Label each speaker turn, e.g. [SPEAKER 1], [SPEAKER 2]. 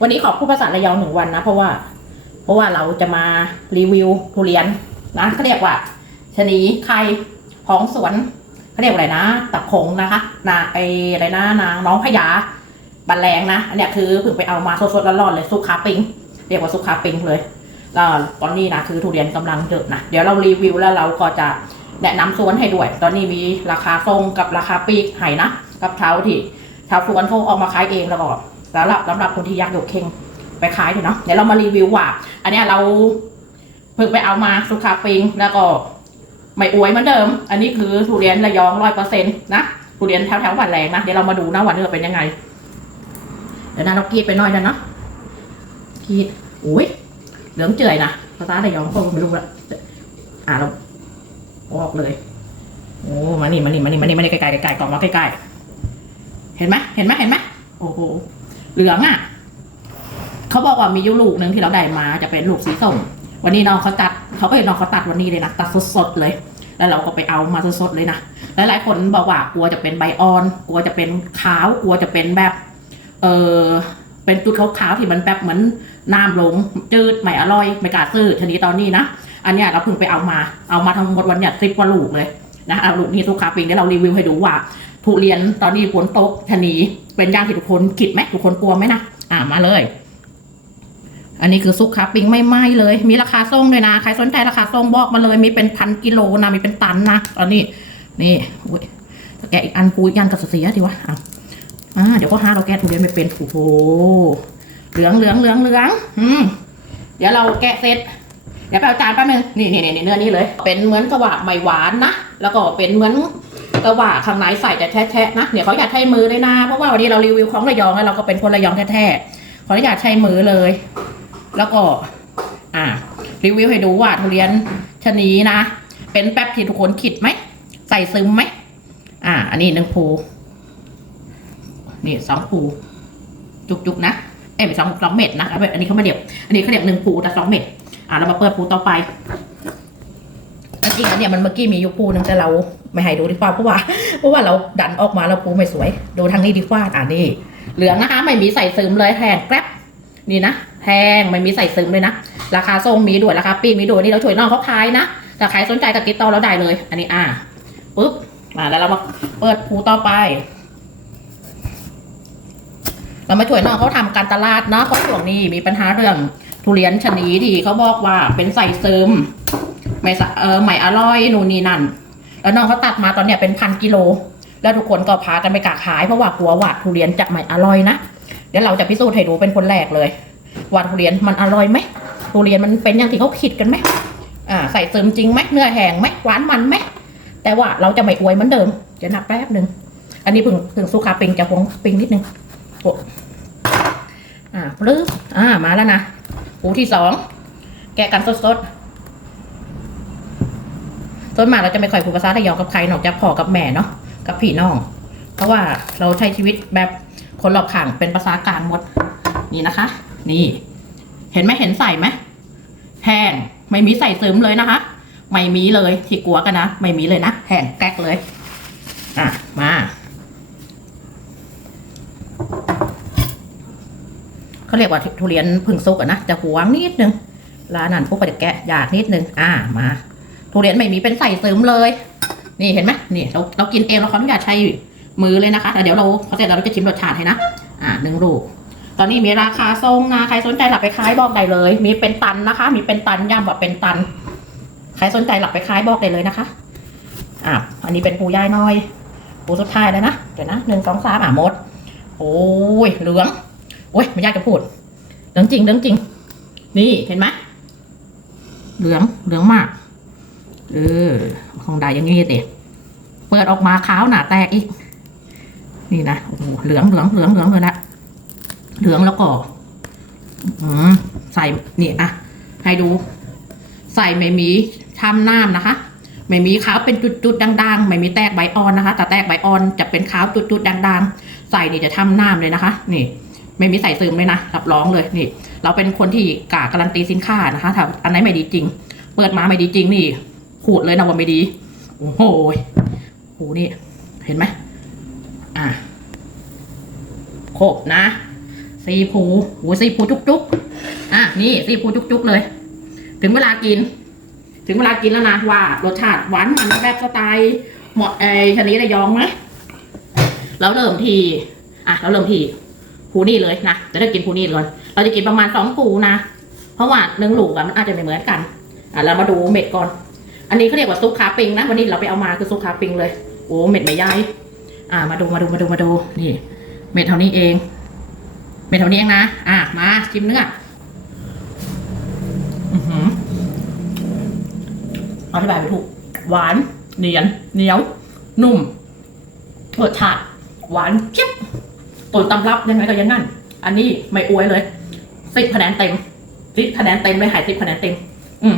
[SPEAKER 1] วันนี้ขอพูดภาษาระยองหนึ่งวันนะ เพราะว่า เพราะว่าเราจะมารีวิวทุเรียนนะเขาเรียกว่าชะนีไข่ของสวนเขาเรียกว่าอะไรนะตะคงนะคะนาไออะไรนะนางน้องพญาบันแรงนะอันเนี้ยคือเพิ่งไปเอามาสดๆร้อนๆเลยซุปคาปิงเรียกว่าซุปคาปิงเลยแล้วตอนนี้นะคือทุเรียนกำลังเยอะนะเดี๋ยวเรารีวิวแล้วเราก็จะแนะนำสวนให้ด้วย ตอนนี้มีราคาทรงกับราคาปีกให้นะกับเท้าที่ชาวสวนเขาออกมาขายเองแล้วก็ สำหรับสำหรับคนที่อยากยกเข่งไปขายด้วยเนาะเดี๋ยวเรามารีวิวว่า อันนี้เราเพิ่งไปเอามาสุขาปิงแล้วก็ไม่อวยเหมือนเดิม อันนี้คือทุเรียนระยองร้อยเปอร์เซ็นต์นะทุเรียนแถวแถวๆบ้านแรงนะเดี๋ยวเรามาดูนะว่าเนื้อเป็นยังไงเดี๋ยวนะเรากีดไปหน่อยนะเนาะกีดอุ้ยเหลืองเจือยนะภาษาระยองก็ไม่รู้ละอ่าเราออกเลยโอ้มานี่มานี่มานี่มานี่มานี่ใกล้ๆใกล้ๆกล่องมาใกล้ๆเห็นไหมเห็นไหมเห็นไหมโอ้โห เหลืองอะเขาบอกว่ามีอยูลูกหนึ่งที่เราได้มาจะเป็นลูกสีส้มวันนี้น้องเขาตัดเขาก็เห็นน้องเขาตัดวันนี้เลยนะตัดสดๆเลย แล้วเราก็ไปเอามาสดๆเลยนะหลายๆคนบอกว่ากลัวจะเป็นใบอ่อนกลัวจะเป็นขาวกลัวจะเป็นแบบ เออเป็นจุดขาวๆที่มันแบบเหมือนน้ำลงจืดไม่อร่อยไม่กล้าซื้อชนิดตอนนี้นะอันเนี้ยเราเพิ่งไปเอามาเอามาทั้งหมดวันเนี้ยสิบกว่าลูกเลยนะเอาลูกนี้สุขาปิงเดี๋ยวเรารีวิวให้ดูว่าทุเรียนตอนนี้ฝนตกชะนี เป็นย่างที่ทุกคนคิดไหมทุกคนกลัวไหมนะอ่ามาเลย อันนี้คือซุกขาปิงไม่ไหม้เลย มีราคาส่งด้วยนะ ใครสนใจราคาส่งบอกมาเลย มีเป็นพันกิโลนะ มีเป็นตันนะตอนนี้ นี่อุ๊ยจะแกะอีกอันปูอีกอันกับเสียดีวะอะอ่าเดี๋ยวก็หาเราแกะทุเรียนไม่เป็นโอ้โหเหลืองเหลืองเหลืองเหลืองอืมเดี๋ยวเราแกะเสร็จเดี๋ยวไปเอาจานแป๊บนึงนี่นี่นี่เนื้อนี้เลย เป็นเหมือนกระว่าไม่หวานนะ แล้วก็เป็นเหมือน กระหว่าข้างในใส่จะแท้ๆนะเดี๋ยวเขาอยากใช้มือเลยนะ เพราะว่าวันนี้เรารีวิวของระยองแล้วเราก็เป็นคนระยองแท้ๆขออนุญาตใช้มือเลย แล้วก็ อ่า รีวิวให้ดูว่าทุเรียนชะนีนะ เป็นแป๊บที่ทุกคนคิดไหมใส่ซึมไหมอ่า อันนี้หนึ่งภูนี่สองภูจุกๆนะเอ้ยไม่สองสองเม็ดนะอันนี้เขาไม่เรียกอันนี้เขาเรียกหนึ่งภูแต่สองเม็ดอ่าเรามาเปิดภูต่อไป จริงๆอันเนี้ยมันเมื่อกี้มีอยู่ภูนึงแต่เราไม่ให้ดูดีกว่าเพราะว่าเพราะว่าเราดันออกมาแล้วภูไม่สวย ดูทางนี้ดีกว่าอ่านี่ เหลืองนะคะไม่มีใส่ซึมเลยแทนแกร็บนี่นะแพงไม่มีใส่ซึมเลยนะราคาส่งมีด้วยราคาปีมีด้วยนี่เราช่วยน้องเขาขายนะแต่ใครสนใจก็ติดต่อเราได้เลย อันนี้อ่าปุ๊บมาแล้วเรามาเปิดภูต่อไป เรามาช่วยน้องเขาทำการตลาดเนาะเพราะช่วงนี้มีปัญหาเรื่องทุเรียนชนีที่เขาบอกว่าเป็นใส่ซึม ไม่สะเออไม่อร่อยนู่นนี่นั่น แล้วน้องเขาตัดมาตอนเนี้ยเป็นพันกิโล แล้วทุกคนก็พากันไปกะขายเพราะว่ากลัวหว่าทุเรียนจะไม่อร่อยนะเดี๋ยวเราจะพิสูจน์ให้ดูเป็นคนแรกเลยว่าทุเรียนมันอร่อยไหมทุเรียนมันเป็นอย่างที่เขาคิดกันไหมอ่าใส่ซึมจริงไหมเนื้อแห้งไหมหวานมันไหมแต่ว่าเราจะไม่อวยเหมือนเดิมเดี๋ยวนับแป๊บหนึ่งอันนี้เพิ่งเพิ่งสุขาปิงจะหวงปิงนิดนึงโอ้อ่าปลื้มอ่ามาแล้วนะหูที่สองแกะกันสดๆ ส่วนมากเราจะไม่ค่อยพูดภาษาไทยยองกับใครนอกจากพ่อกับแม่เนาะกับพี่น้อง เพราะว่าเราใช้ชีวิตแบบคนรอบข้างเป็นภาษากลางหมดนี่นะคะ นี่ เห็นไหมเห็นใส่ไหมแห้งไม่มีใส่ซึมเลยนะคะ ไม่มีเลยที่กลัวกันนะไม่มีเลยนะแห้งแก๊กเลย อะมาเขาเรียกว่าทุเรียนพึ่งสุกอะนะจะหวงนิดนึงร้านนั้นพวกก็จะแกะยากนิดนึง อ่ามา ทุเรียนไม่มีเป็นใส่ซึมเลย นี่เห็นไหมนี่เราเรากินเองเราขออนุญาตใช้มือเลยนะคะแต่เดี๋ยวเราพอเสร็จแล้วเราจะชิมรสชาติให้นะอ่าหนึ่งลูกตอนนี้มีราคาทรงนะใครสนใจหลับไปขายบอกได้เลย มีเป็นตันนะคะ มีเป็นตันย้ำว่าเป็นตัน ใครสนใจหลับไปขายบอกได้เลยนะคะอ่าอันนี้เป็นปูย่ายน้อยปูสุดท้ายแล้วนะเดี๋ยวนะหนึ่งสองสามอะมด โอ้ยเหลืองโอ้ยไม่ยากจะพูดเหลืองจริงเหลืองจริง นี่เห็นไหมเหลืองเหลืองมาก เออคงได้อย่างนี้สิเปิดออกมาขาวหนาแตกอีก นี่นะโอ้โหเหลืองเหลืองเหลืองเหลืองเลยละเหลืองแล้วก็อืมใส่นี่อะให้ดู ใส่ไม่มีทำน้ำนะคะ ไม่มีขาวเป็นจุดๆด่างๆ ไม่มีแตกใบอ่อนนะคะ แต่แตกใบอ่อนจะเป็นขาวจุดๆด่างๆ ใส่นี่จะทำน้ำเลยนะคะ นี่ ไม่มีใส่ซึมเลยนะรับรองเลยนี่ เราเป็นคนที่กาการันตีสินค้านะคะถ้าอันไหนไม่ดีจริง เปิดมาไม่ดีจริงนี่ ขูดเลยนะว่าไม่ดี โอ้โหโหนี่เห็นไหมอะโคบนะใซีพูโหซีพูจุกๆอะนี่ซีพูจุกๆเลย ถึงเวลากิน ถึงเวลากินแล้วนะว่ารสชาติหวานมันแบบสไตล์เหมาะไอ้ชนิดระยองไหมแล้วเริ่มทีอะเราเริ่มทีผูนี่เลยนะจะได้กินผูนี่เลยเราจะกินประมาณสองผูนะ เพราะว่าหนึ่งลูกอะมันอาจจะไม่เหมือนกัน อะเรามาดูเม็ดก่อน อันนี้เขาเรียกว่าซุปคาปิงนะ วันนี้เราไปเอามาคือซุปคาปิงเลย โอ้เม็ดไม่ใหญ่อะมาดูมาดูมาดูมาดูนี่ เม็ดเท่านี้เอง เม็ดเท่านี้เองนะ อะมาชิมเนื้ออือหืออธิบายไม่ถูก หวาน เนียน เหนียว นุ่มรสชาติหวานเจี๊ยบต้นตำรับยังไงก็ยังงั้น อันนี้ไม่อวยเลยสิบคะแนนเต็มสิบคะแนนเต็มเลยหายสิบคะแนนเต็ม อืม